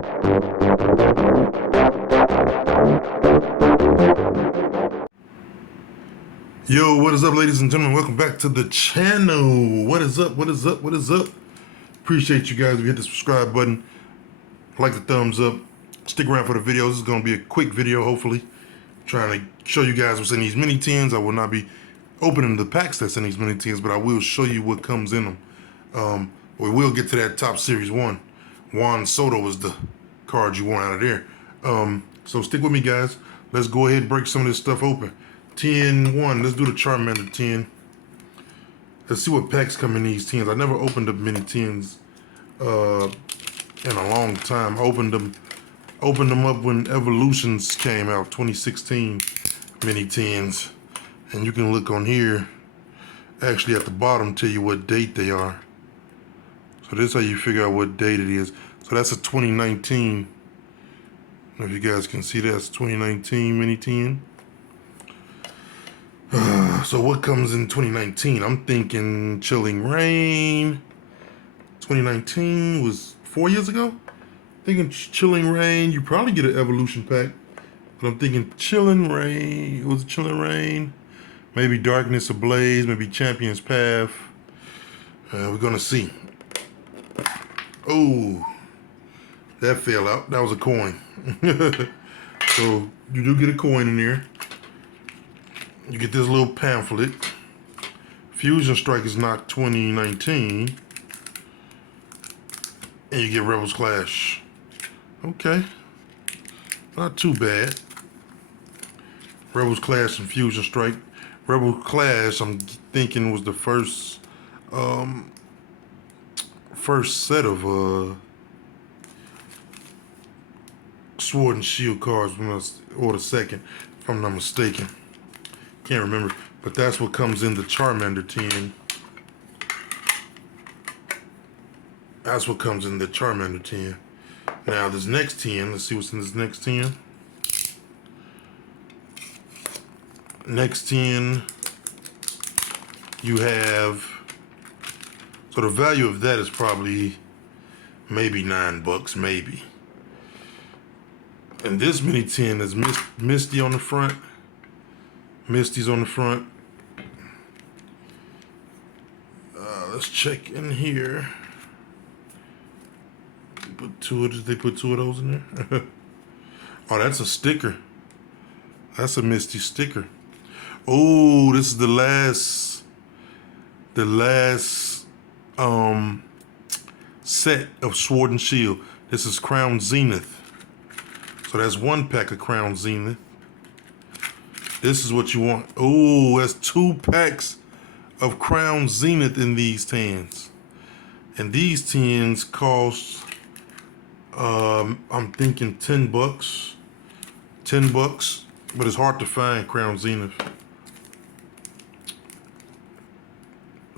Yo, what is up, ladies and gentlemen? Welcome back to the channel. What is up? What is up? What is up? Appreciate you guys if you hit the subscribe button, like the thumbs up, stick around for the video. This is going to be a quick video, hopefully. Trying to show you guys what's in these mini tins. I will not be opening the packs that's in these mini tins, but I will show you what comes in them. We will get to that top series one. Juan Soto is the card you want out of there. So stick with me, guys. Let's go ahead and break some of this stuff open. 10-1, let's do the Charmander 10. Let's see what packs come in these tins. I never opened up mini tins in a long time. I opened them up when Evolutions came out, 2016 mini tins. And you can look on here, actually at the bottom, tell you what date they are. So this is how you figure out what date it is. So that's a 2019. I don't know if you guys can see that's 2019 mini tin. So what comes in 2019? I'm thinking Chilling Reign. 2019 was 4 years ago. Thinking Chilling Reign. You probably get an Evolution pack, but I'm thinking Chilling Reign. Was it Chilling Reign? Maybe Darkness Ablaze. Maybe Champion's Path. We're gonna see. Oh, that fell out. That was a coin. So you do get a coin in there. You get this little pamphlet. Fusion Strike is not 2019. And you get Rebels Clash. Okay. Not too bad. Rebels Clash and Fusion Strike. Rebels Clash, I'm thinking, was the first set of Sword and Shield cards, or the second, if I'm not mistaken. Can't remember, but that's what comes in the Charmander tin. That's what comes in the Charmander tin. Now this next tin, let's see what's in this next tin. Next tin, you have, so the value of that is probably maybe $9, maybe. And this mini tin is Misty on the front. Misty's on the front. Let's check in here. They put two of those in there. Oh, that's a sticker. That's a Misty sticker. Oh, this is the last set of Sword and Shield. This is Crown Zenith. So that's one pack of Crown Zenith. This is what you want. Oh, that's 2 packs of Crown Zenith in these tins. And these tins cost, I'm thinking $10. $10, but it's hard to find Crown Zenith.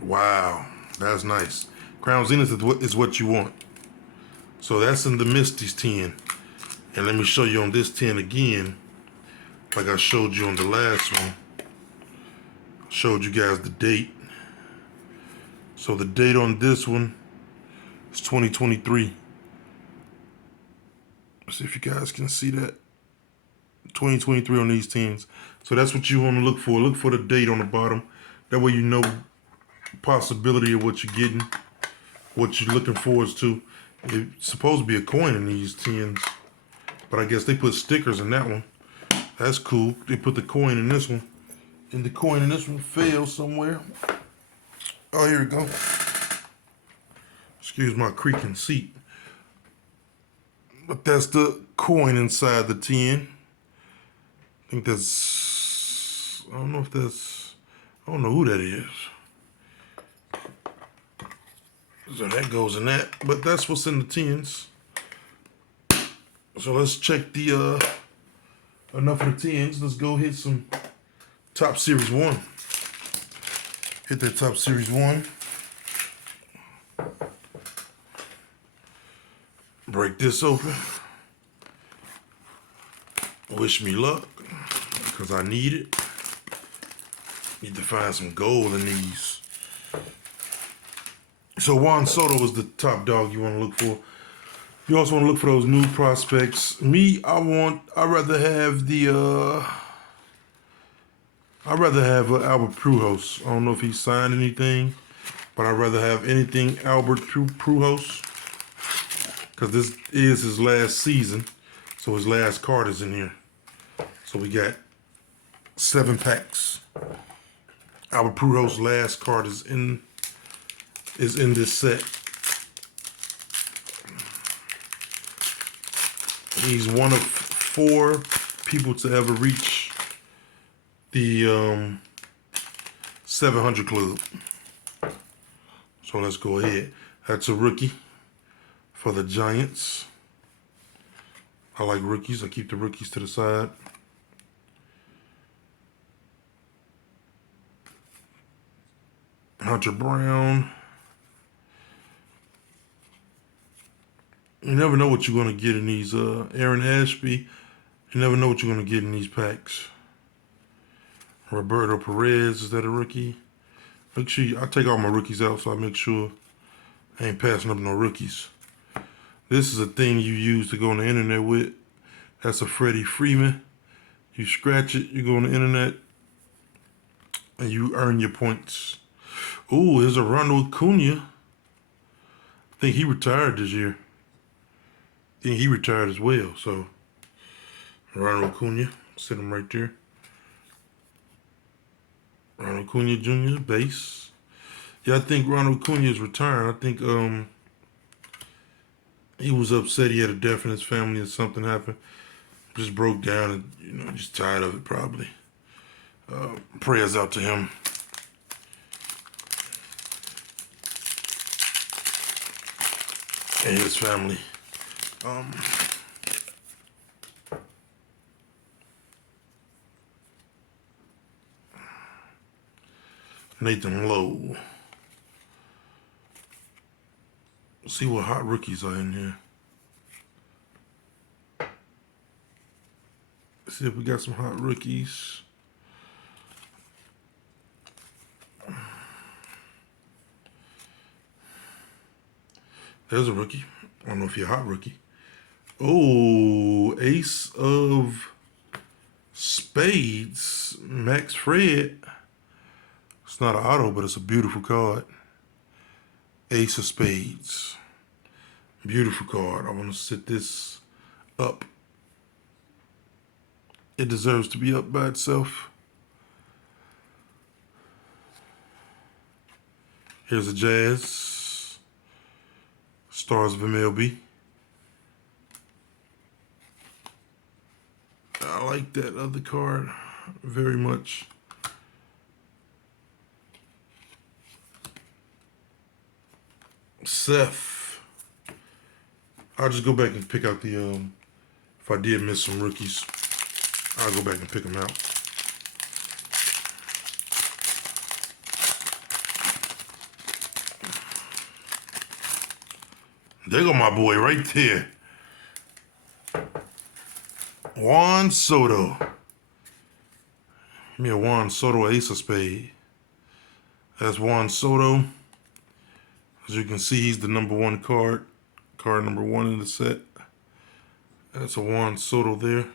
Wow, that's nice. Crown Zenith is what you want. So that's in the Misty's tin. And let me show you on this tin again. Like I showed you on the last one. Showed you guys the date. So the date on this one is 2023. Let's see if you guys can see that. 2023 on these tins. So that's what you want to look for. Look for the date on the bottom. That way you know the possibility of what you're getting, what you're looking forward to. It's supposed to be a coin in these tins, but I guess they put stickers in that one. That's cool. They put the coin in this one. And the coin in this one fell somewhere. Oh, here we go. Excuse my creaking seat. But that's the coin inside the tin. I think that's, I don't know who that is. So that goes in that, but that's what's in the tins. So let's check the, enough of the tins. Let's go hit some Top Series 1. Hit that Top Series 1. Break this open. Wish me luck, because I need it. Need to find some gold in these. So Juan Soto was the top dog you want to look for. You also want to look for those new prospects. Me, I'd rather have Albert Pujols. I don't know if he signed anything, but I'd rather have anything Albert Pujols, because this is his last season, so his last card is in here. So we got 7 packs. Albert Pujols' last card is in this set. He's one of 4 people to ever reach the 700 club. So let's go ahead. That's a rookie for the Giants. I like rookies. I keep the rookies to the side. Hunter Brown. You never know what you're going to get in these. Aaron Ashby. You never know what you're going to get in these packs. Roberto Perez, is that a rookie? Make sure I take all my rookies out, so I make sure I ain't passing up no rookies. This is a thing you use to go on the internet with. That's a Freddie Freeman. You scratch it, you go on the internet, and you earn your points. Ooh, here's a Ronald Acuna. I think he retired this year. I think he retired as well, so Ronald Acuna, sit him right there. Ronald Acuna Jr., base. Yeah, I think Ronald Acuna is retiring. I think he was upset he had a death in his family or something happened. Just broke down and, just tired of it probably. Prayers out to him. And his family. Nathan Lowe. Let's see what hot rookies are in here. Let's see if we got some hot rookies. There's a rookie. I don't know if you're a hot rookie. Oh, Ace of Spades, Max Fried. It's not an auto, but it's a beautiful card. Ace of Spades. Beautiful card. I want to sit this up. It deserves to be up by itself. Here's a Jazz. Stars of MLB. I like that other card very much. Seth. I'll just go back and pick out the, if I did miss some rookies, I'll go back and pick them out. There go my boy right there. Juan Soto. Give me a Juan Soto Ace of Spades. That's Juan Soto. As you can see, he's the #1 card. Card #1 in the set. That's a Juan Soto there.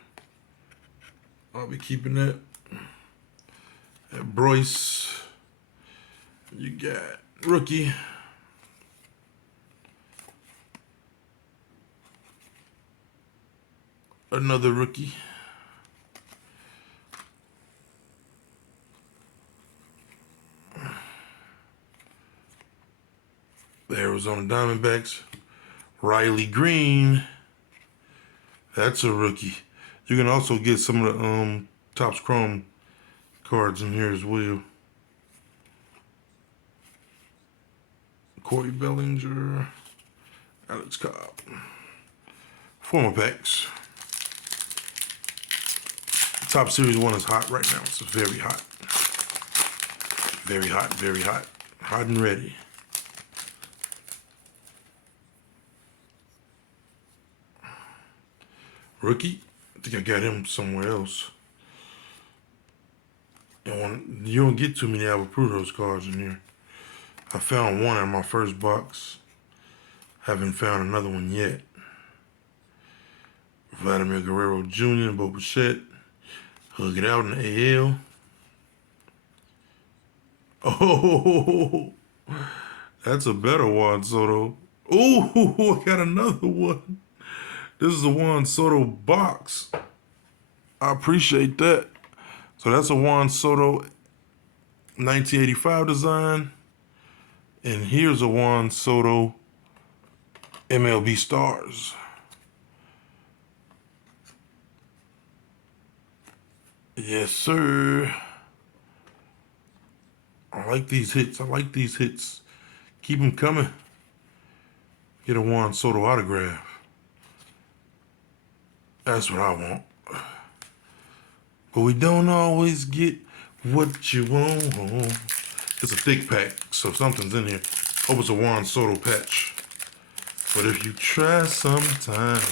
I'll be keeping that. At Bryce, you got rookie. Another rookie. The Arizona Diamondbacks. Riley Green. That's a rookie. You can also get some of the Topps Chrome cards in here as well. Corey Bellinger. Alex Cobb. Former packs. Top Series 1 is hot right now. It's very hot. Very hot, very hot. Hot and ready. Rookie. I think I got him somewhere else. And you don't get too many Albert Pujols cards in here. I found one in my first box. Haven't found another one yet. Vladimir Guerrero Jr. Bo Bichette. Hug it out in the AL. Oh, that's a better Juan Soto. Oh, I got another one. This is a Juan Soto box. I appreciate that. So that's a Juan Soto 1985 design. And here's a Juan Soto MLB Stars. Yes, sir. I like these hits. I like these hits. Keep them coming. Get a Juan Soto autograph. That's what I want. But we don't always get what you want. It's a thick pack, so something's in here. Hope it's a Juan Soto patch. But if you try sometime,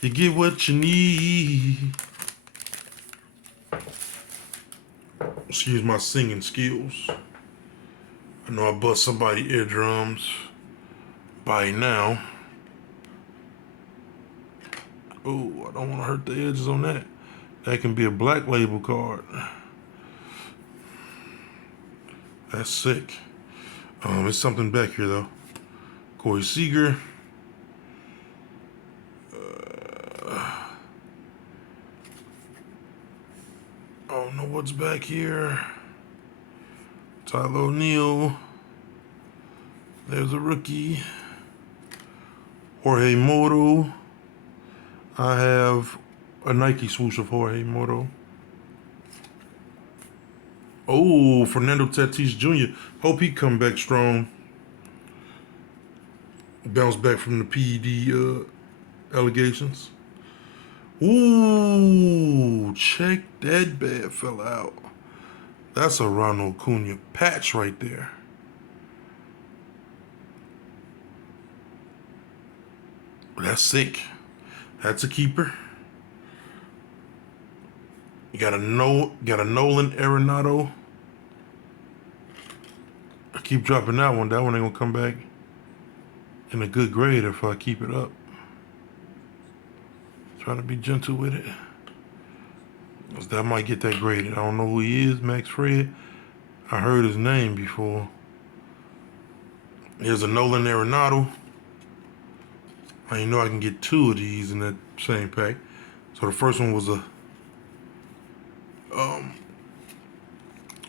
you get what you need. Excuse my singing skills. I know I bust somebody's eardrums by now. Oh, I don't want to hurt the edges on that. That can be a black label card. That's sick. There's something back here though. Corey Seager. I don't know what's back here. Tyler O'Neill. There's a rookie. Jorge Moto. I have a Nike swoosh of Jorge Moto. Oh, Fernando Tatis Jr. Hope he come back strong. Bounce back from the PED allegations. Ooh, check that bad fella out. That's a Ronald Acuna patch right there. That's sick. That's a keeper. You got a Nolan Arenado. I keep dropping that one. That one ain't gonna come back in a good grade if I keep it up. Trying to be gentle with it. Cause that might get that graded. I don't know who he is, Max Fred. I heard his name before. Here's a Nolan Arenado. I didn't know I can get two of these in that same pack. So the first one was a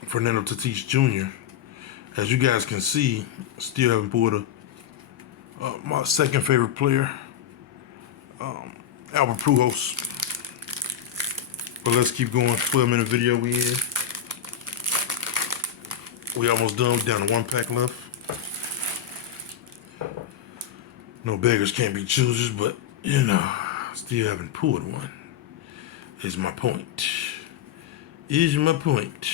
Fernando Tatis Jr. As you guys can see, still haven't pulled my second favorite player, Albert Pujols. But let's keep going. 12-minute video we in. We almost done. We down to one pack left. No beggars can't be choosers, but you know, still haven't pulled one. Is my point. Is my point.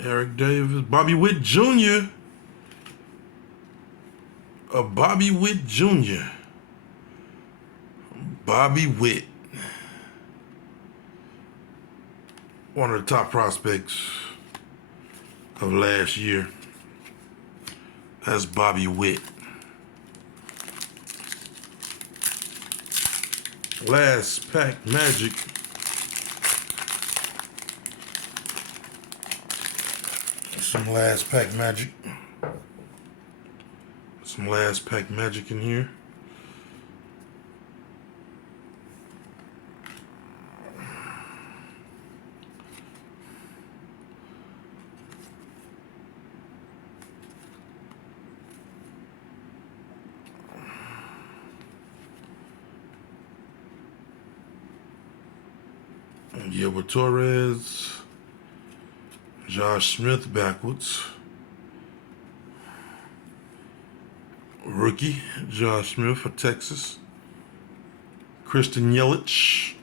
Eric Davis, Bobby Witt Jr. A Bobby Witt Jr. Bobby Witt. One of the top prospects of last year. That's Bobby Witt. Last pack magic. Some last pack magic. Some last pack magic in here. Gilbert Torres. Josh Smith backwards. Rookie, Josh Smith for Texas. Christian Yelich.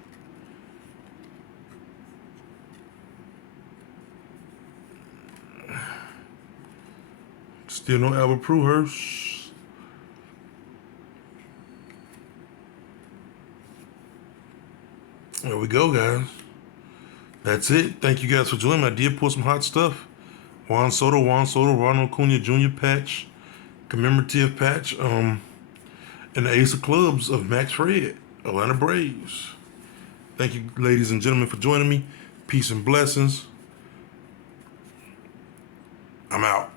Still no Albert Pujols. There we go, guys. That's it. Thank you guys for joining me. I did pull some hot stuff. Juan Soto, Ronald Acuna Jr. patch, commemorative patch, and the Ace of Clubs of Max Fried, Atlanta Braves. Thank you, ladies and gentlemen, for joining me. Peace and blessings. I'm out.